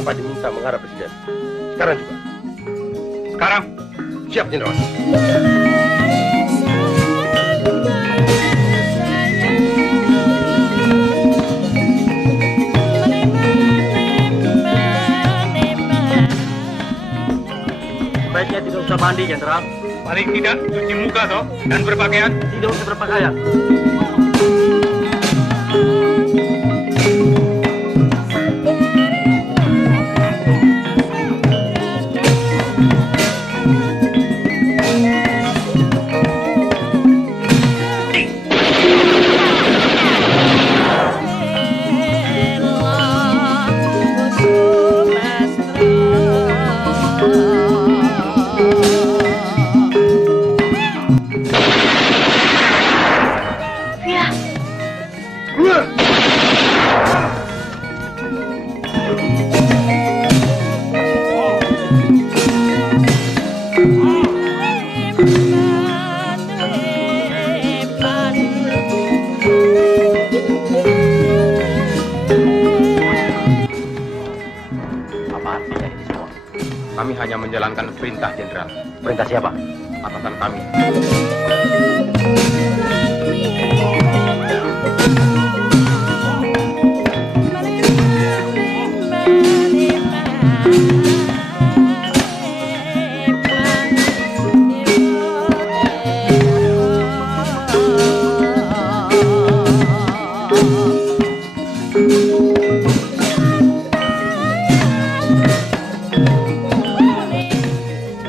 Apa diminta menghadap Presiden? Sekarang juga. Sekarang, siap Jenderal. Sebaiknya tidak usah mandi, Jenderal. Paling tidak cuci muka toh dan berpakaian. Tidak usah berpakaian. Kami hanya menjalankan perintah, Jenderal. Perintah siapa? Atasan kami.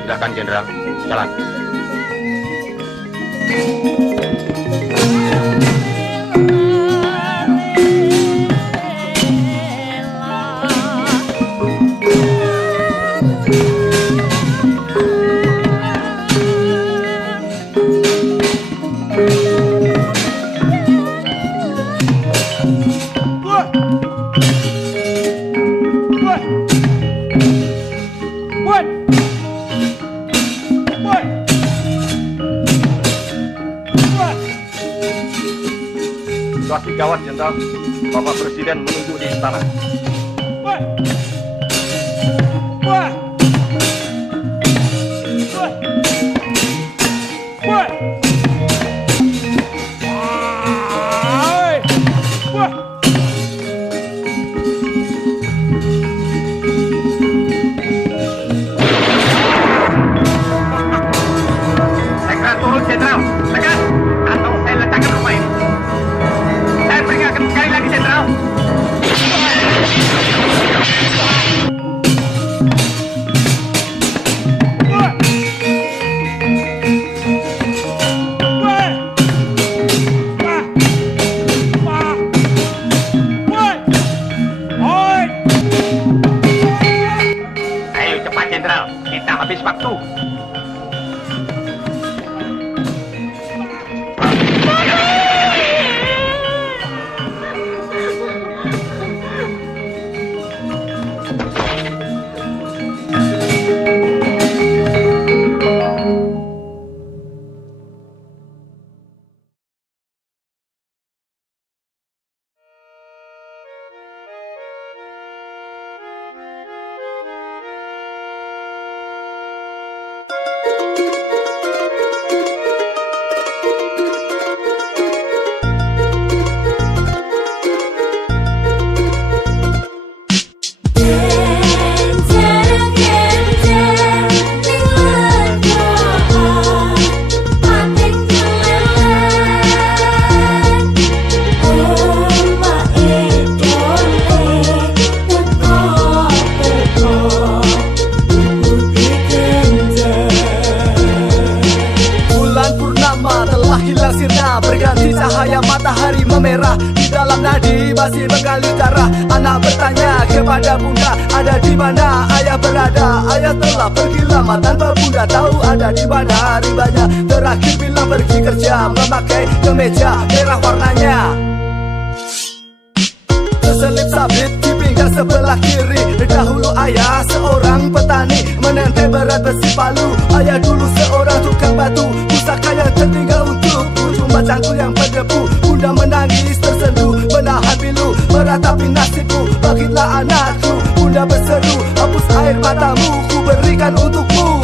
Silakan, Jenderal. Jalan. Situasi gawat, Jenderal. Bapak Presiden menunggu di istana. Segera turun, Jenderal. Tegas, atau saya letakkan rumah ini. Saya peringatkan sekali lagi, Jenderal. Ayo cepat, Jenderal. Kita habis waktu. ayah bunda ada di mana ayah berada. Ayah telah pergi lama tanpa bunda tahu ada di mana. Ribanya terakhir bila pergi kerja memakai kemeja merah warnanya. Terselip sabit di pinggang sebelah kiri. Dahulu ayah seorang petani menentai berat besi palu. Ayah dulu seorang tukang batu, pusaka yang tertinggal untukku cuma cangkul yang berdebu. Bunda menangis tersenduh menahan pilu meratapi nasibku. Bagilah anakku, bunda berseru, hapus air matamu, ku berikan untukmu.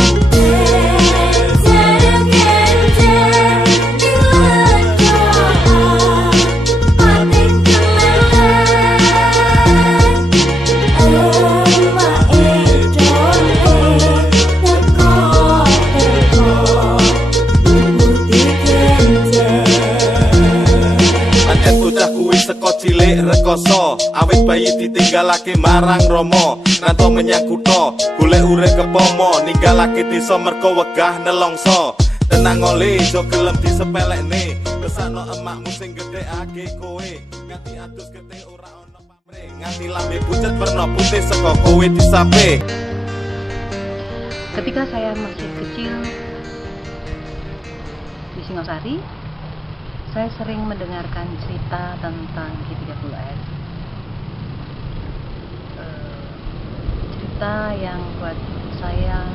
Rekoso awit bayi ditinggalake marang Romo, nanto menyang kutha golek urip kepomo, ninggalake desa merko wegah nelongso. Tenang oli jo gelem disepelekne, besano emakmu sing gedhekake kowe, nganti adus getih ora ono pamrih, nganti lambe pucet werna putih saka kowe disape. Ketika saya masih kecil di Singosari, saya sering mendengarkan cerita tentang G30S. Cerita yang buat saya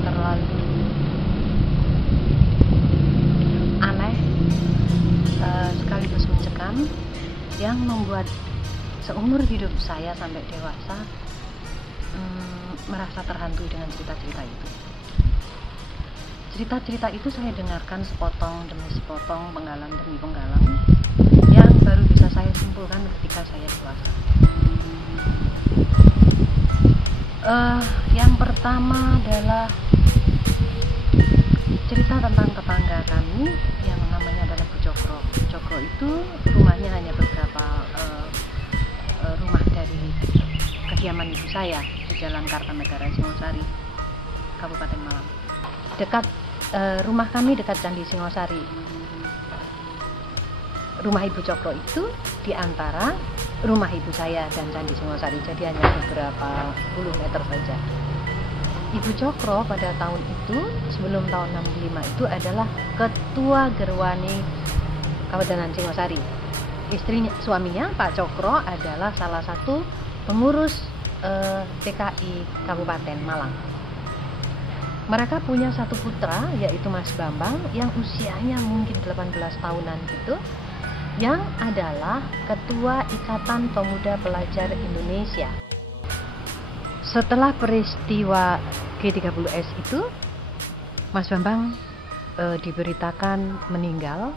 terlalu aneh, sekaligus mencekam, yang membuat seumur hidup saya sampai dewasa merasa terhantui dengan cerita-cerita itu. Cerita-cerita itu saya dengarkan sepotong demi sepotong, penggalan demi penggalan, yang baru bisa saya simpulkan ketika saya dewasa. Yang pertama adalah cerita tentang tetangga kami yang namanya adalah Bu Cokro. Bu Cokro itu rumahnya hanya beberapa rumah dari kediaman ibu saya di Jalan Kartanegara, Singosari, Kabupaten Malang. Rumah kami dekat Candi Singosari. Rumah Ibu Cokro itu di antara rumah ibu saya dan Candi Singosari, jadi hanya beberapa puluh meter saja. Ibu Cokro pada tahun itu, sebelum tahun 65 itu adalah Ketua Gerwani Kabupaten Singosari. Suaminya Pak Cokro adalah salah satu pengurus TKI Kabupaten Malang. Mereka punya satu putra, yaitu Mas Bambang, yang usianya mungkin 18 tahunan gitu, yang adalah Ketua Ikatan Pemuda Pelajar Indonesia. Setelah peristiwa G30S itu, Mas Bambang diberitakan meninggal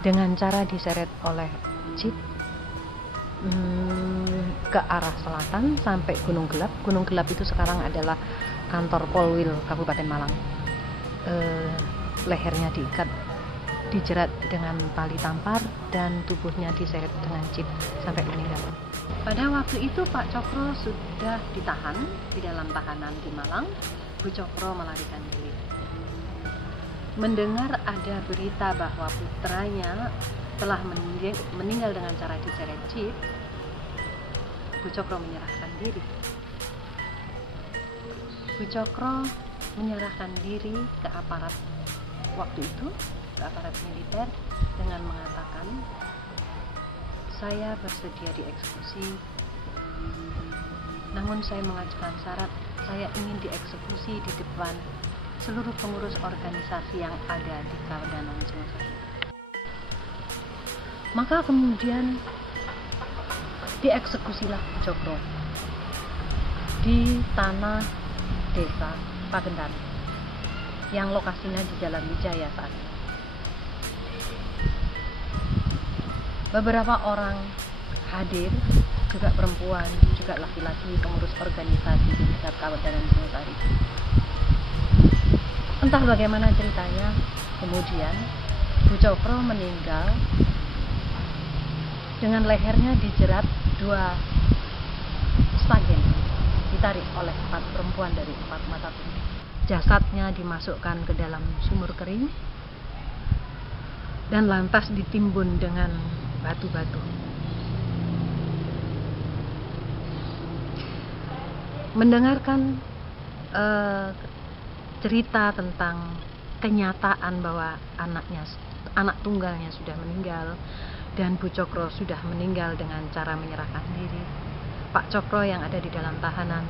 dengan cara diseret oleh jeep ke arah selatan sampai Gunung Gelap. Gunung Gelap itu sekarang adalah kantor Polwil Kabupaten Malang. Lehernya dijerat dengan tali tampar dan tubuhnya diseret dengan jeep sampai meninggal. Pada waktu itu Pak Cokro sudah ditahan di dalam tahanan di Malang. Bu Cokro melarikan diri. Mendengar ada berita bahwa putranya telah meninggal dengan cara diseret jeep, Bu Cokro menyerahkan diri. Bu Cokro menyerahkan diri ke aparat waktu itu, ke aparat militer, dengan mengatakan, saya bersedia dieksekusi, namun saya mengajukan syarat, saya ingin dieksekusi di depan seluruh pengurus organisasi yang ada di Kabupaten Singosari. Maka kemudian dieksekusilah Bu Cokro di tanah desa Pagentan yang lokasinya di Jalan Wijaya saat ini. Beberapa orang hadir, juga perempuan, juga laki-laki, pengurus organisasi di tingkat Kabupaten Singosari. Entah bagaimana ceritanya, kemudian Bu Cokro meninggal dengan lehernya dijerat 2 stagen, ditarik oleh 4 perempuan dari 4 mata tubuh. Jasadnya dimasukkan ke dalam sumur kering dan lantas ditimbun dengan batu-batu. mendengarkan cerita tentang kenyataan bahwa anak tunggalnya sudah meninggal dan Bu Cokro sudah meninggal dengan cara menyerahkan diri. Pak Cokro yang ada di dalam tahanan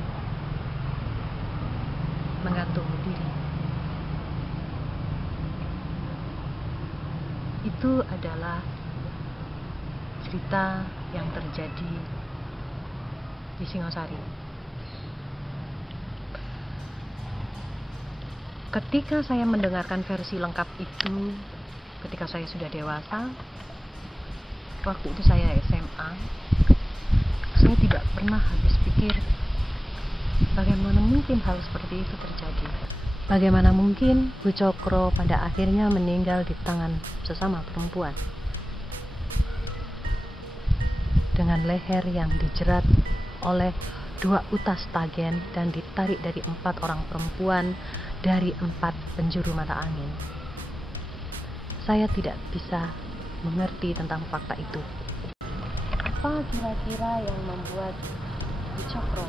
menggantung diri. Itu adalah cerita yang terjadi di Singosari. Ketika saya mendengarkan versi lengkap itu, ketika saya sudah dewasa, waktu itu saya SMA, saya tidak pernah habis pikir bagaimana mungkin hal seperti itu terjadi. Bagaimana mungkin Bu Cokro pada akhirnya meninggal di tangan sesama perempuan dengan leher yang dijerat oleh 2 utas tagen dan ditarik dari 4 orang perempuan dari 4 penjuru mata angin. Saya tidak bisa mengerti tentang fakta itu. Apa kira-kira yang membuat Bu Cokro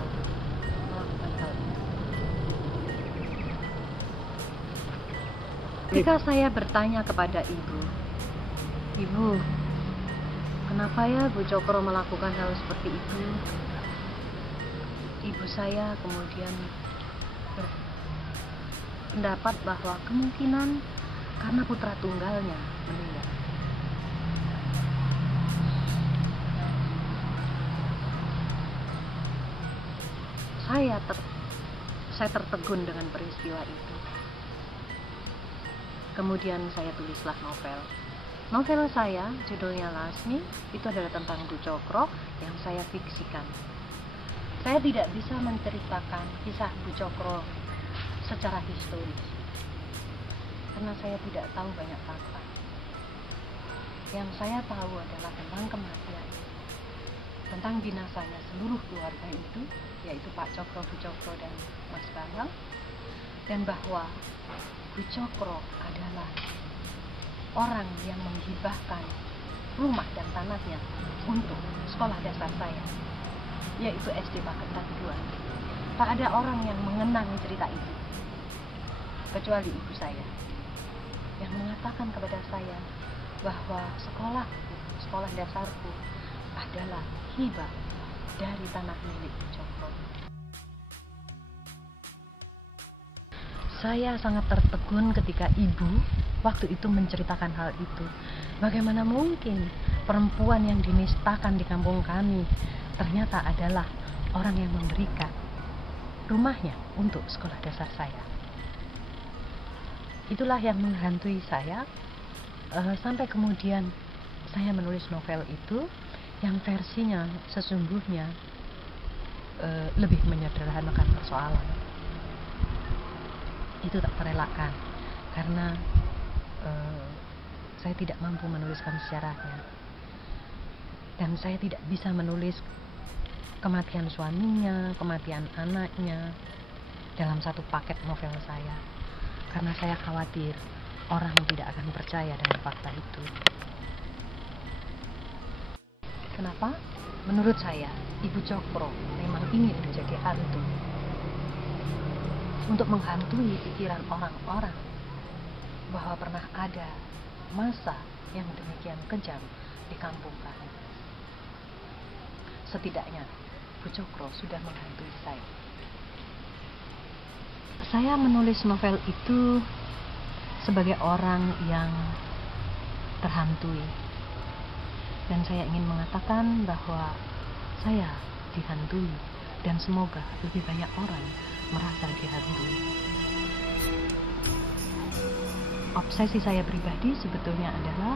melakukan hal itu? Ketika saya bertanya kepada Ibu, kenapa ya Bu Cokro melakukan hal seperti itu? Ibu saya kemudian berpendapat bahwa kemungkinan karena putra tunggalnya meninggal. Saya tertegun dengan peristiwa itu. Kemudian saya tulislah novel. Novel saya judulnya Lasmi, itu adalah tentang Bu Cokro yang saya fiksikan. Saya tidak bisa menceritakan kisah Bu Cokro secara historis karena saya tidak tahu banyak fakta. Yang saya tahu adalah tentang kematian, tentang binasanya seluruh keluarga itu, yaitu Pak Cokro, Bu Cokro, dan Mas Bambang, dan bahwa Bu Cokro adalah orang yang menghibahkan rumah dan tanahnya untuk sekolah dasar saya, yaitu SD Paketan 2. Tak ada orang yang mengenang cerita itu kecuali ibu saya, yang mengatakan kepada saya bahwa sekolah dasarku adalah hibah dari tanah milik Bu Cokro. Saya sangat tertegun ketika ibu waktu itu menceritakan hal itu. Bagaimana mungkin perempuan yang dinistakan di kampung kami ternyata adalah orang yang memberikan rumahnya untuk sekolah dasar saya. Itulah yang menghantui saya sampai kemudian saya menulis novel itu yang versinya sesungguhnya lebih menyederhanakan persoalan. Itu tak terelakkan karena saya tidak mampu menuliskan sejarahnya, dan saya tidak bisa menulis kematian suaminya, kematian anaknya dalam satu paket novel saya, karena saya khawatir orang tidak akan percaya dengan fakta itu. Kenapa? Menurut saya, Ibu Cokro memang ingin menjadi hantu untuk menghantui pikiran orang-orang bahwa pernah ada masa yang demikian kejam di kampung kami. Setidaknya Bu Cokro sudah menghantui saya. Saya menulis novel itu sebagai orang yang terhantui, dan saya ingin mengatakan bahwa saya dihantui, dan semoga lebih banyak orang merasa dihantui. Obsesi saya pribadi sebetulnya adalah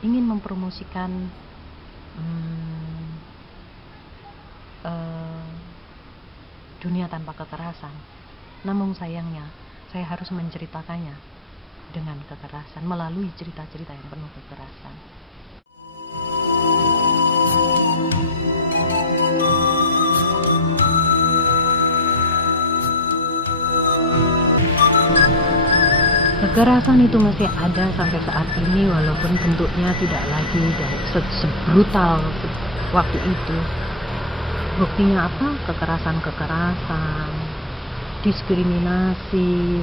ingin mempromosikan dunia tanpa kekerasan. Namun sayangnya saya harus menceritakannya dengan kekerasan, melalui cerita-cerita yang penuh kekerasan. Kekerasan itu masih ada sampai saat ini, walaupun bentuknya tidak lagi sebrutal waktu itu. Buktinya apa? Kekerasan-kekerasan, diskriminasi,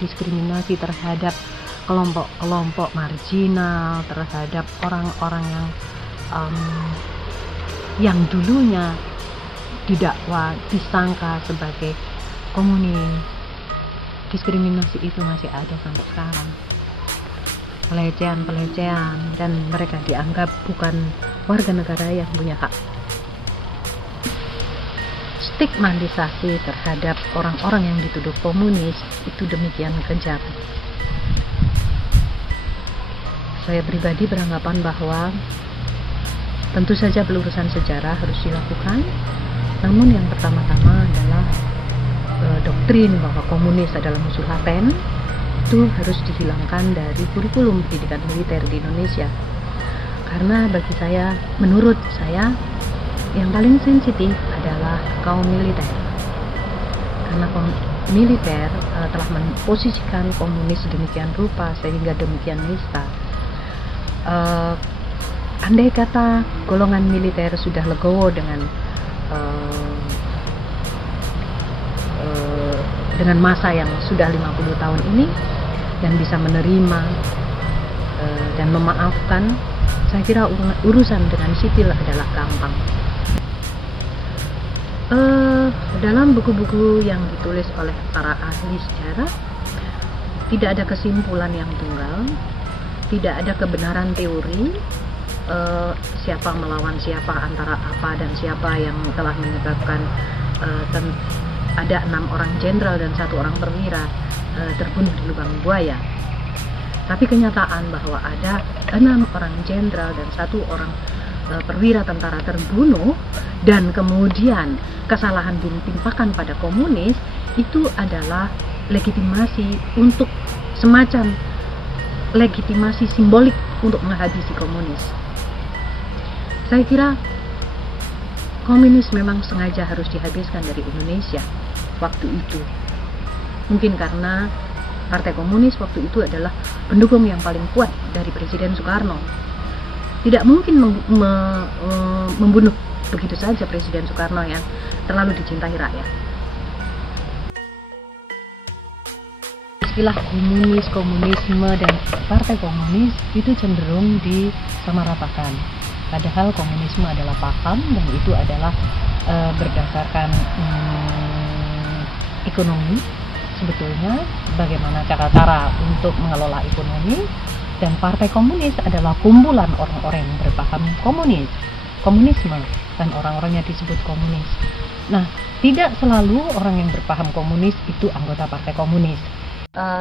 diskriminasi terhadap kelompok-kelompok marginal, terhadap orang-orang yang dulunya didakwa, disangka sebagai komunis. Diskriminasi itu masih ada sampai sekarang. Pelecehan, dan mereka dianggap bukan warga negara yang punya hak. Stigmatisasi terhadap orang-orang yang dituduh komunis itu demikian kejam. Saya pribadi beranggapan bahwa tentu saja pelurusan sejarah harus dilakukan, namun yang pertama-tama adalah doktrin bahwa komunis adalah musuh laten itu harus dihilangkan dari kurikulum pendidikan militer di Indonesia. Karena bagi saya, menurut saya, yang paling sensitif adalah kaum militer. Karena kaum militer telah memposisikan komunis sedemikian rupa sehingga demikian nista. Andai kata golongan militer sudah legowo dengan masa yang sudah 50 tahun ini dan bisa menerima dan memaafkan, saya kira urusan dengan sipil adalah gampang. Dalam buku-buku yang ditulis oleh para ahli sejarah, tidak ada kesimpulan yang tunggal, tidak ada kebenaran teori siapa melawan siapa, antara apa dan siapa yang telah menyebabkan ada 6 orang jenderal dan 1 orang perwira terbunuh di lubang buaya. Tapi kenyataan bahwa ada 6 orang jenderal dan 1 orang perwira tentara terbunuh, dan kemudian kesalahan ditimpakan pada komunis, itu adalah legitimasi untuk semacam legitimasi simbolik untuk menghabisi komunis. Saya kira komunis memang sengaja harus dihabiskan dari Indonesia waktu itu. Mungkin karena Partai Komunis waktu itu adalah pendukung yang paling kuat dari Presiden Soekarno. Tidak mungkin membunuh begitu saja Presiden Soekarno yang terlalu dicintai rakyat. Istilah komunis, komunisme, dan Partai Komunis itu cenderung disamaratakan. Padahal komunisme adalah paham, dan itu adalah berdasarkan ekonomi. Sebetulnya bagaimana cara-cara untuk mengelola ekonomi, dan Partai Komunis adalah kumpulan orang-orang yang berpaham komunisme, dan orang-orangnya disebut komunis. Nah, tidak selalu orang yang berpaham komunis itu anggota Partai Komunis.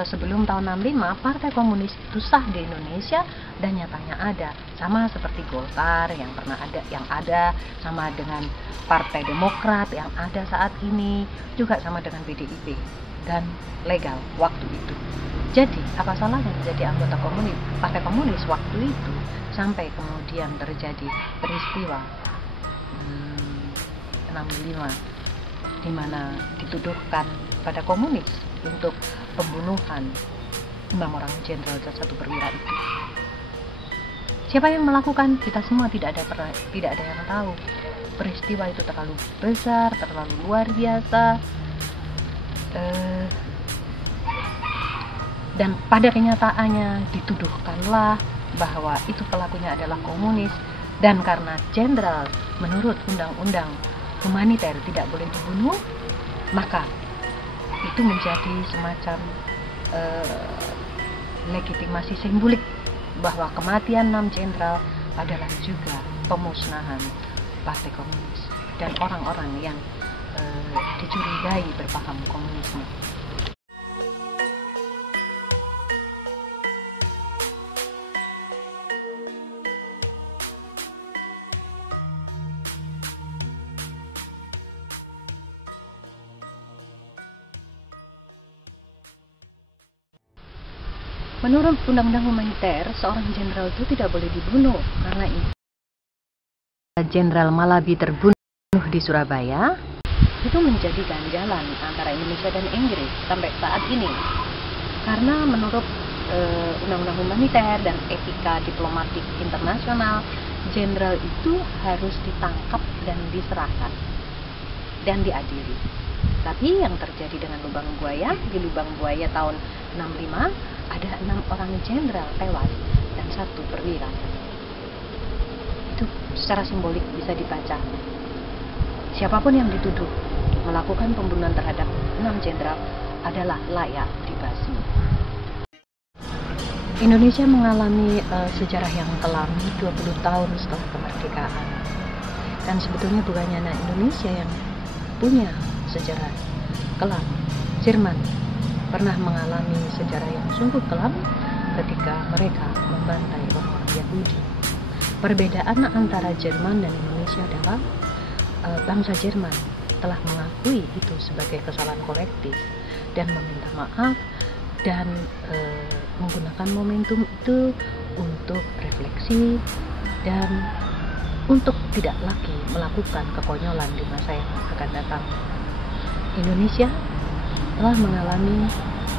Sebelum tahun 65, Partai Komunis itu sah di Indonesia dan nyatanya ada, sama seperti Golkar yang pernah ada, yang ada, sama dengan Partai Demokrat yang ada saat ini, juga sama dengan PDIP, dan legal waktu itu. Jadi apa salahnya menjadi anggota komunis, Partai Komunis waktu itu, sampai kemudian terjadi peristiwa 65 di mana dituduhkan pada komunis untuk pembunuhan 6 orang jenderal dan 1 perwira itu. Siapa yang melakukan? Kita semua tidak ada yang tahu. Peristiwa itu terlalu besar, terlalu luar biasa, dan pada kenyataannya dituduhkanlah bahwa itu pelakunya adalah komunis, dan karena jenderal menurut undang-undang humaniter tidak boleh dibunuh, maka itu menjadi semacam legitimasi simbolik bahwa kematian 6 jenderal adalah juga pemusnahan Partai Komunis dan orang-orang yang dicurigai berpaham komunisme. Menurut undang-undang humaniter, seorang jenderal itu tidak boleh dibunuh. Karena itu, Jenderal Malabi terbunuh di Surabaya, itu menjadi ganjalan antara Indonesia dan Inggris sampai saat ini. Karena menurut undang-undang humaniter dan etika diplomatik internasional, jenderal itu harus ditangkap dan diserahkan dan diadili. Tapi yang terjadi dengan Lubang Buaya, di Lubang Buaya tahun 65 ada 6 orang jenderal tewas dan 1 perwira. Itu secara simbolik bisa dibaca. Siapapun yang dituduh melakukan pembunuhan terhadap 6 jenderal adalah layak dibasmi. Indonesia mengalami sejarah yang kelam 20 tahun setelah kemerdekaan. Dan sebetulnya bukannya hanya Indonesia yang punya sejarah kelam. Jerman pernah mengalami sejarah yang sungguh kelam ketika mereka membantai orang-orang Yahudi. Perbedaan antara Jerman dan Indonesia adalah bangsa Jerman telah mengakui itu sebagai kesalahan kolektif dan meminta maaf dan menggunakan momentum itu untuk refleksi dan untuk tidak lagi melakukan kekonyolan di masa yang akan datang. Indonesia telah mengalami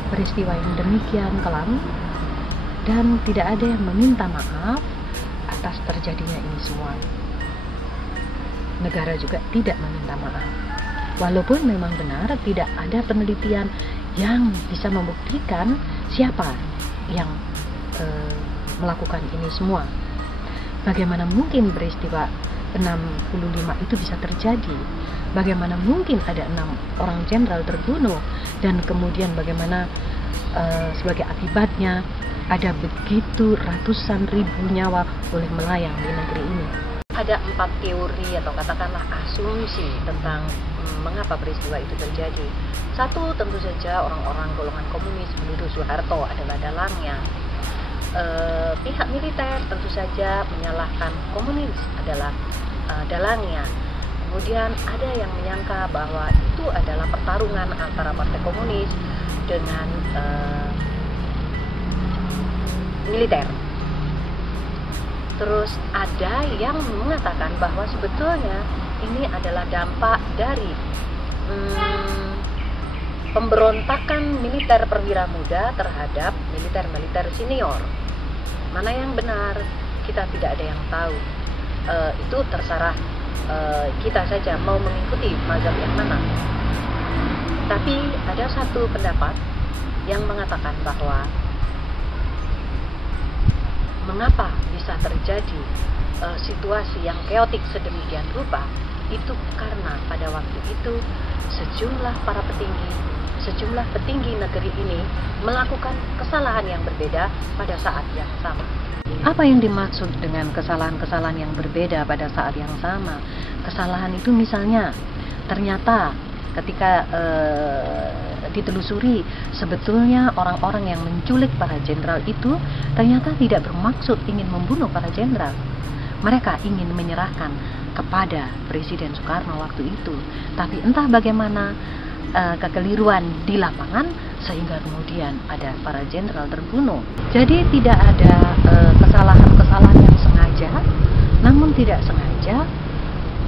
peristiwa yang demikian kelam dan tidak ada yang meminta maaf atas terjadinya ini semua. Negara juga tidak meminta maaf. Walaupun memang benar tidak ada penelitian yang bisa membuktikan siapa yang melakukan ini semua. Bagaimana mungkin peristiwa 65 itu bisa terjadi? Bagaimana mungkin ada 6 orang jenderal terbunuh dan kemudian bagaimana sebagai akibatnya ada begitu ratusan ribu nyawa boleh melayang di negeri ini? Ada 4 teori atau katakanlah asumsi tentang mengapa peristiwa itu terjadi. 1, tentu saja orang-orang golongan komunis menuduh Soeharto adalah dalangnya. Pihak militer tentu saja menyalahkan komunis adalah dalangnya. Kemudian ada yang menyangka bahwa itu adalah pertarungan antara partai komunis dengan militer. Terus ada yang mengatakan bahwa sebetulnya ini adalah dampak dari pemberontakan militer perwira muda terhadap militer-militer senior. Mana yang benar? Kita tidak ada yang tahu. Itu terserah kita saja mau mengikuti mazhab yang mana. Tapi ada satu pendapat yang mengatakan bahwa mengapa bisa terjadi situasi yang keotik sedemikian rupa, itu karena pada waktu itu sejumlah petinggi negeri ini melakukan kesalahan yang berbeda pada saat yang sama. Apa yang dimaksud dengan kesalahan-kesalahan yang berbeda pada saat yang sama? Kesalahan itu misalnya ternyata ketika ditelusuri sebetulnya orang-orang yang menculik para jenderal itu ternyata tidak bermaksud ingin membunuh para jenderal. Mereka ingin menyerahkan kepada Presiden Soekarno waktu itu. Tapi entah bagaimana kekeliruan di lapangan sehingga kemudian ada para jenderal terbunuh. Jadi tidak ada kesalahan-kesalahan yang sengaja, namun tidak sengaja,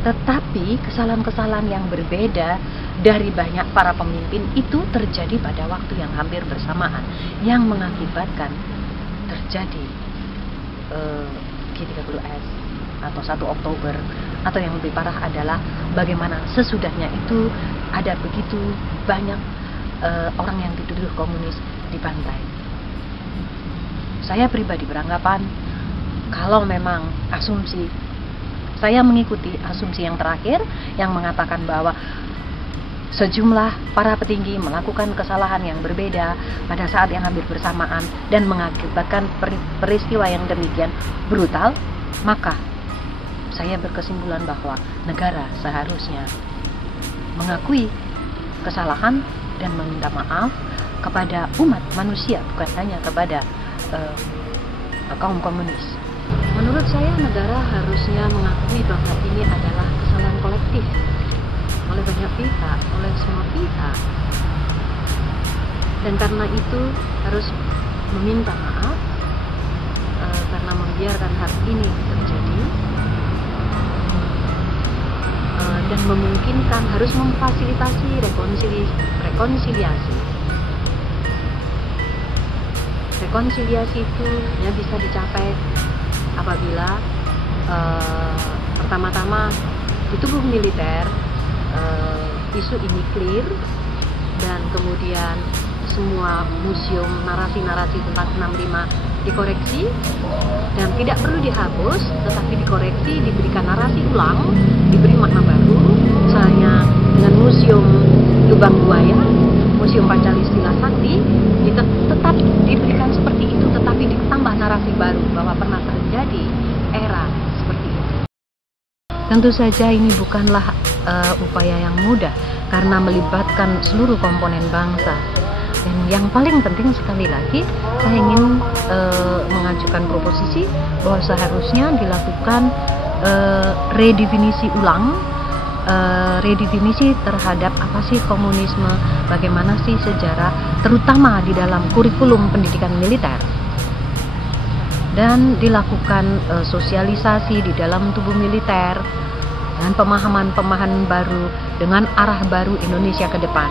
tetapi kesalahan-kesalahan yang berbeda dari banyak para pemimpin itu terjadi pada waktu yang hampir bersamaan, yang mengakibatkan terjadi G30S atau 1 Oktober, atau yang lebih parah adalah bagaimana sesudahnya itu ada begitu banyak orang yang dituduh komunis dibantai. Saya pribadi beranggapan kalau memang asumsi, saya mengikuti asumsi yang terakhir yang mengatakan bahwa sejumlah para petinggi melakukan kesalahan yang berbeda pada saat yang hampir bersamaan dan mengakibatkan peristiwa yang demikian brutal, maka saya berkesimpulan bahwa negara seharusnya mengakui kesalahan dan meminta maaf kepada umat manusia, bukan hanya kepada kaum komunis. Menurut saya negara harusnya mengakui bahwa ini adalah kesalahan kolektif oleh banyak pihak, oleh semua pihak, dan karena itu harus meminta maaf karena membiarkan hal ini terjadi, dan memungkinkan harus memfasilitasi rekonsiliasi. Rekonsiliasi itu hanya bisa dicapai apabila pertama-tama di tubuh militer isu ini clear, dan kemudian semua museum narasi-narasi tentang 65 dikoreksi dan tidak perlu dihapus, tetapi dikoreksi, diberikan narasi ulang, diberi makna baru. Misalnya dengan museum Lubang Buaya, museum Pancasila Sakti, tetap diberikan seperti itu, tetapi ditambah narasi baru bahwa pernah terjadi era seperti itu. Tentu saja ini bukanlah upaya yang mudah karena melibatkan seluruh komponen bangsa. Dan yang paling penting sekali lagi, saya ingin mengajukan proposisi bahwa seharusnya dilakukan redefinisi ulang, redefinisi terhadap apa sih komunisme, bagaimana sih sejarah, terutama di dalam kurikulum pendidikan militer. Dan dilakukan sosialisasi di dalam tubuh militer dan pemahaman-pemahaman baru dengan arah baru Indonesia ke depan.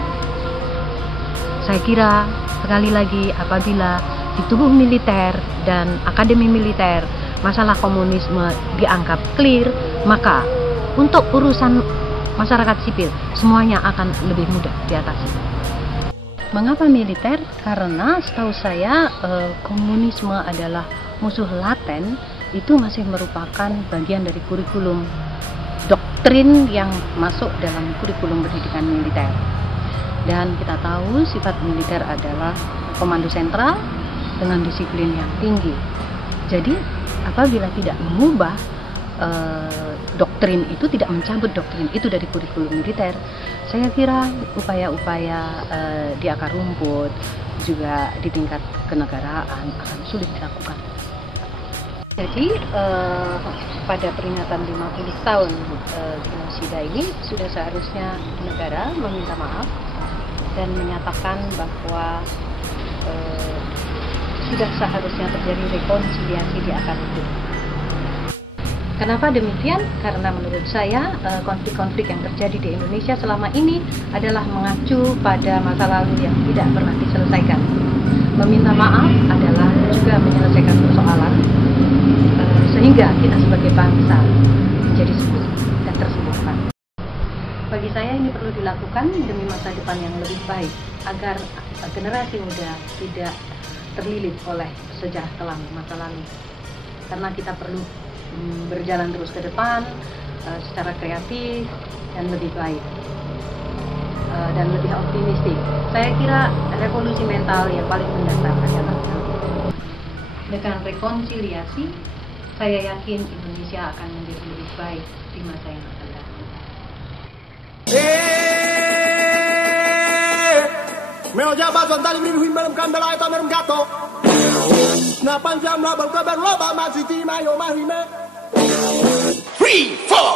Saya kira sekali lagi apabila di tubuh militer dan akademi militer masalah komunisme dianggap clear, maka untuk urusan masyarakat sipil semuanya akan lebih mudah diatasi. Mengapa militer? Karena setahu saya komunisme adalah musuh laten, itu masih merupakan bagian dari kurikulum doktrin yang masuk dalam kurikulum pendidikan militer. Dan kita tahu sifat militer adalah komando sentral dengan disiplin yang tinggi. Jadi apabila tidak mengubah doktrin itu, tidak mencabut doktrin itu dari kurikulum militer, saya kira upaya-upaya di akar rumput juga di tingkat kenegaraan akan sulit dilakukan. Jadi pada peringatan 50 tahun genosida ini sudah seharusnya negara meminta maaf dan menyatakan bahwa sudah seharusnya terjadi rekonsiliasi di akar rumput. Kenapa demikian? Karena menurut saya konflik-konflik yang terjadi di Indonesia selama ini adalah mengacu pada masa lalu yang tidak pernah diselesaikan. Meminta maaf adalah juga menyelesaikan persoalan sehingga kita sebagai bangsa menjadi sembuh dan tersembuhkan. Bagi saya ini perlu dilakukan demi masa depan yang lebih baik agar generasi muda tidak terlilit oleh sejarah kelam masa lalu. Karena kita perlu berjalan terus ke depan secara kreatif dan lebih baik dan lebih optimistik. Saya kira revolusi mental yang paling mendasar adalah dengan rekonsiliasi. Saya yakin Indonesia akan menjadi lebih baik di masa yang akan datang. Melo jabat tali beri malam kandala eta merem gato. Na panjam la balka berloba masiti mayo mahime. 3, 4